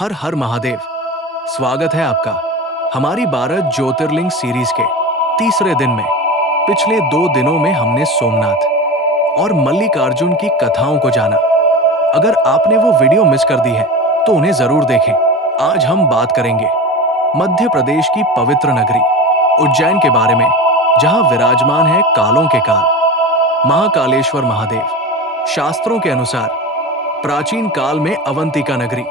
हर हर महादेव। स्वागत है आपका हमारी 12 ज्योतिर्लिंग सीरीज के तीसरे दिन में। पिछले 2 दिनों में हमने सोमनाथ और मल्लिकार्जुन की कथाओं को जाना। अगर आपने वो वीडियो मिस कर दी है तो उन्हें जरूर देखें। आज हम बात करेंगे मध्य प्रदेश की पवित्र नगरी उज्जैन के बारे में, जहां विराजमान है कालों के काल महाकालेश्वर महादेव। शास्त्रों के अनुसार प्राचीन काल में अवंतिका नगरी,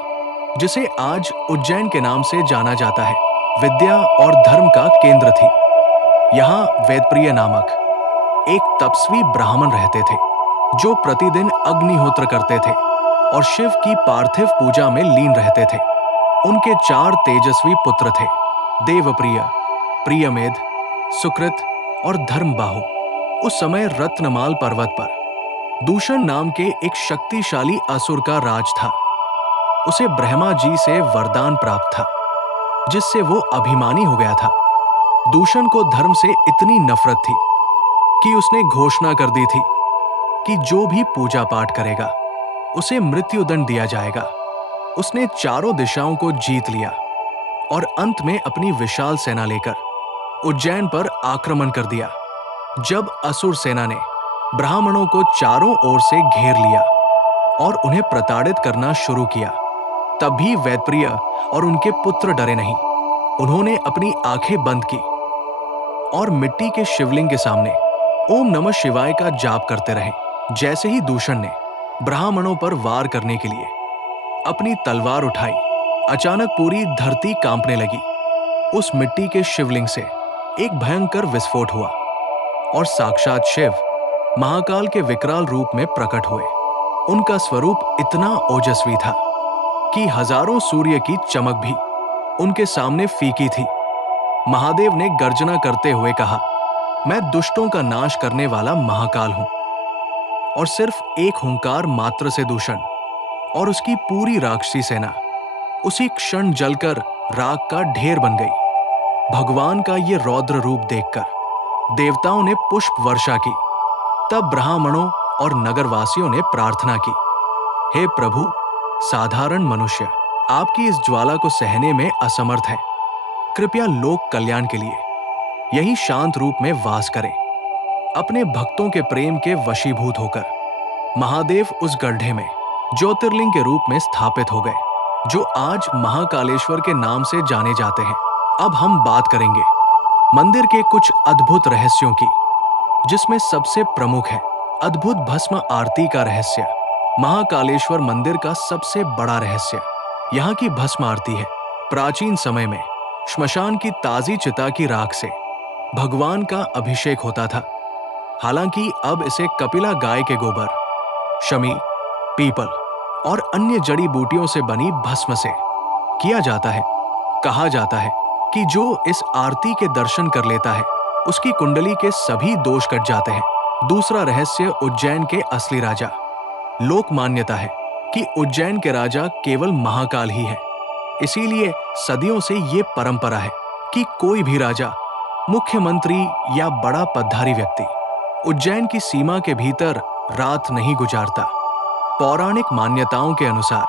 जिसे आज उज्जैन के नाम से जाना जाता है, विद्या और धर्म का केंद्र थी। यहाँ वेदप्रिय नामक एक तपस्वी ब्राह्मण रहते थे, जो प्रतिदिन अग्निहोत्र करते थे और शिव की पार्थिव पूजा में लीन रहते थे। उनके 4 तेजस्वी पुत्र थे, देवप्रिय, प्रियमेध, सुकृत और धर्मबाहु। उस समय रत्नमाल पर्वत पर दूषण नाम के एक शक्तिशाली असुर का राज था। उसे ब्रह्मा जी से वरदान प्राप्त था, जिससे वो अभिमानी हो गया था। दूषण को धर्म से इतनी नफरत थी कि उसने घोषणा कर दी थी कि जो भी पूजा पाठ करेगा उसे मृत्युदंड दिया जाएगा। उसने चारों दिशाओं को जीत लिया और अंत में अपनी विशाल सेना लेकर उज्जैन पर आक्रमण कर दिया। जब असुर सेना ने ब्राह्मणों को चारों ओर से घेर लिया और उन्हें प्रताड़ित करना शुरू किया, तब भी वेदप्रिय और उनके पुत्र डरे नहीं। उन्होंने अपनी आंखें बंद की और मिट्टी के शिवलिंग के सामने ओम नमः शिवाय का जाप करते रहे। जैसे ही दूषण ने ब्राह्मणों पर वार करने के लिए अपनी तलवार उठाई, अचानक पूरी धरती कांपने लगी। उस मिट्टी के शिवलिंग से एक भयंकर विस्फोट हुआ और साक्षात शिव महाकाल के विकराल रूप में प्रकट हुए। उनका स्वरूप इतना ओजस्वी था कि हजारों सूर्य की चमक भी उनके सामने फीकी थी। महादेव ने गर्जना करते हुए कहा, मैं दुष्टों का नाश करने वाला महाकाल हूं। और सिर्फ एक हुंकार मात्र से दूषण और उसकी पूरी राक्षसी सेना उसी क्षण जलकर राख का ढेर बन गई। भगवान का ये रौद्र रूप देखकर देवताओं ने पुष्प वर्षा की। तब ब्राह्मणों और नगरवासियों ने प्रार्थना की, हे प्रभु, साधारण मनुष्य आपकी इस ज्वाला को सहने में असमर्थ है। कृपया लोक कल्याण के लिए यही शांत रूप में वास करें। अपने भक्तों के प्रेम के वशीभूत होकर महादेव उस गड्ढे में ज्योतिर्लिंग के रूप में स्थापित हो गए, जो आज महाकालेश्वर के नाम से जाने जाते हैं। अब हम बात करेंगे मंदिर के कुछ अद्भुत रहस्यों की, जिसमें सबसे प्रमुख है अद्भुत भस्म आरती का रहस्य। महाकालेश्वर मंदिर का सबसे बड़ा रहस्य यहाँ की भस्म आरती है। प्राचीन समय में श्मशान की ताजी चिता की राख से भगवान का अभिषेक होता था। हालांकि अब इसे कपिला गाय के गोबर, शमी, पीपल और अन्य जड़ी बूटियों से बनी भस्म से किया जाता है। कहा जाता है कि जो इस आरती के दर्शन कर लेता है, उसकी कुंडली के सभी दोष कट जाते हैं। दूसरा रहस्य उज्जैन के असली राजा। लोक मान्यता है कि उज्जैन के राजा केवल महाकाल ही है। इसीलिए सदियों से ये परंपरा है कि कोई भी राजा, मुख्यमंत्री या बड़ा पदधारी व्यक्ति उज्जैन की सीमा के भीतर रात नहीं गुजारता। पौराणिक मान्यताओं के अनुसार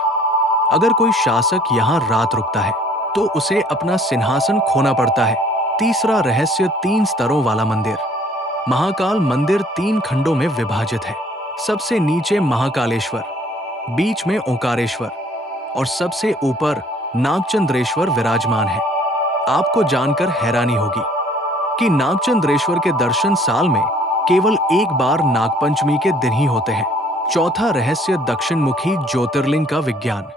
अगर कोई शासक यहाँ रात रुकता है तो उसे अपना सिंहासन खोना पड़ता है। तीसरा रहस्य 3 स्तरों वाला मंदिर। महाकाल मंदिर 3 खंडों में विभाजित है। सबसे नीचे महाकालेश्वर, बीच में ओंकारेश्वर और सबसे ऊपर नागचंद्रेश्वर विराजमान है। आपको जानकर हैरानी होगी कि नागचंद्रेश्वर के दर्शन साल में केवल एक बार नागपंचमी के दिन ही होते हैं। चौथा रहस्य दक्षिणमुखी ज्योतिर्लिंग का विज्ञान।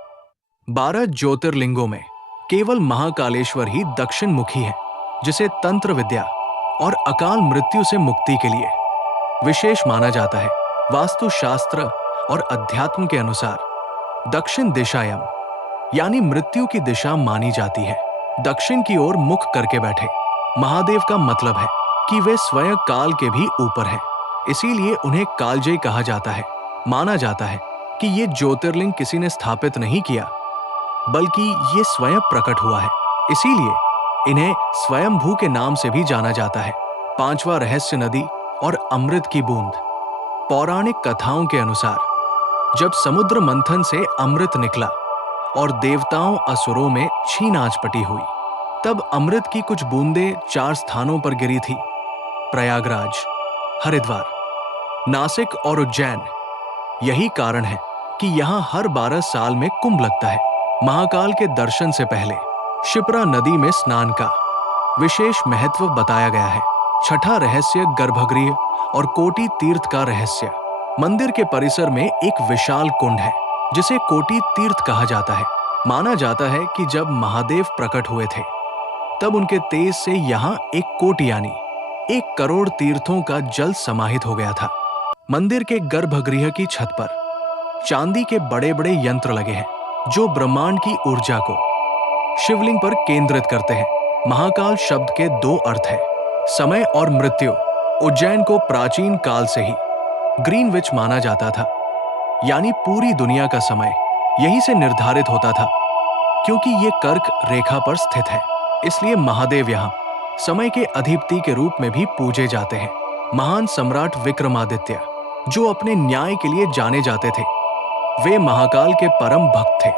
12 ज्योतिर्लिंगों में केवल महाकालेश्वर ही दक्षिणमुखी है, जिसे तंत्र विद्या और अकाल मृत्यु से मुक्ति के लिए विशेष माना जाता है। वास्तुशास्त्र और अध्यात्म के अनुसार दक्षिण दिशायम यानी मृत्यु की दिशा मानी जाती है। दक्षिण की ओर मुख करके बैठे महादेव का मतलब है कि वे स्वयं काल के भी ऊपर हैं। इसीलिए उन्हें कालजयी कहा जाता है। माना जाता है कि ये ज्योतिर्लिंग किसी ने स्थापित नहीं किया, बल्कि ये स्वयं प्रकट हुआ है। इसीलिए इन्हें स्वयंभू के नाम से भी जाना जाता है। 5वां रहस्य नदी और अमृत की बूंद। पौराणिक कथाओं के अनुसार जब समुद्र मंथन से अमृत निकला और देवताओं असुरों में छीनाच पटी हुई। तब अमृत की कुछ बूंदें 4 स्थानों पर गिरी थी: प्रयागराज, हरिद्वार, नासिक और उज्जैन। यही कारण है कि यहाँ हर 12 साल में कुंभ लगता है। महाकाल के दर्शन से पहले शिप्रा नदी में स्नान का विशेष महत्व बताया गया है। छठा रहस्य गर्भगृह और कोटि तीर्थ का रहस्य। मंदिर के परिसर में एक विशाल कुंड है जिसे कोटि तीर्थ कहा जाता है। माना जाता है कि जब महादेव प्रकट हुए थे तब उनके तेज से यहाँ एक कोटि यानी 1 करोड़ तीर्थों का जल समाहित हो गया था। मंदिर के गर्भगृह की छत पर चांदी के बड़े बड़े यंत्र लगे हैं जो ब्रह्मांड की ऊर्जा को शिवलिंग पर केंद्रित करते हैं। महाकाल शब्द के 2 अर्थ हैं: समय और मृत्यु। उज्जैन को प्राचीन काल से ही ग्रीनविच माना जाता था, यानी पूरी दुनिया का समय यहीं से निर्धारित होता था। क्योंकि ये कर्क रेखा पर स्थित है, इसलिए महादेव यहाँ समय के अधिपति के रूप में भी पूजे जाते हैं। महान सम्राट विक्रमादित्य, जो अपने न्याय के लिए जाने जाते थे, वे महाकाल के परम भक्त थे।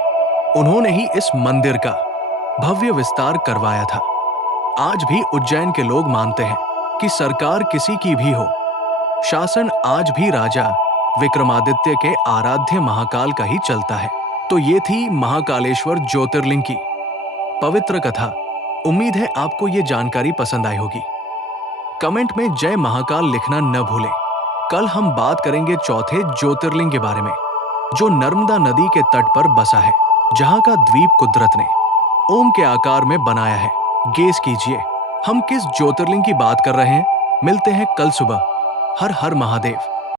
उन्होंने ही इस मंदिर का भव्य विस्तार करवाया था। आज भी उज्जैन के लोग मानते हैं कि सरकार किसी की भी हो, शासन आज भी राजा विक्रमादित्य के आराध्य महाकाल का ही चलता है। तो ये थी महाकालेश्वर ज्योतिर्लिंग की पवित्र कथा। उम्मीद है आपको ये जानकारी पसंद आई होगी। कमेंट में जय महाकाल लिखना न भूलें। कल हम बात करेंगे चौथे ज्योतिर्लिंग के बारे में, जो नर्मदा नदी के तट पर बसा है, जहां का द्वीप कुदरत ने ओम के आकार में बनाया है। गेस कीजिए हम किस ज्योतिर्लिंग की बात कर रहे हैं। मिलते हैं कल सुबह। हर हर महादेव।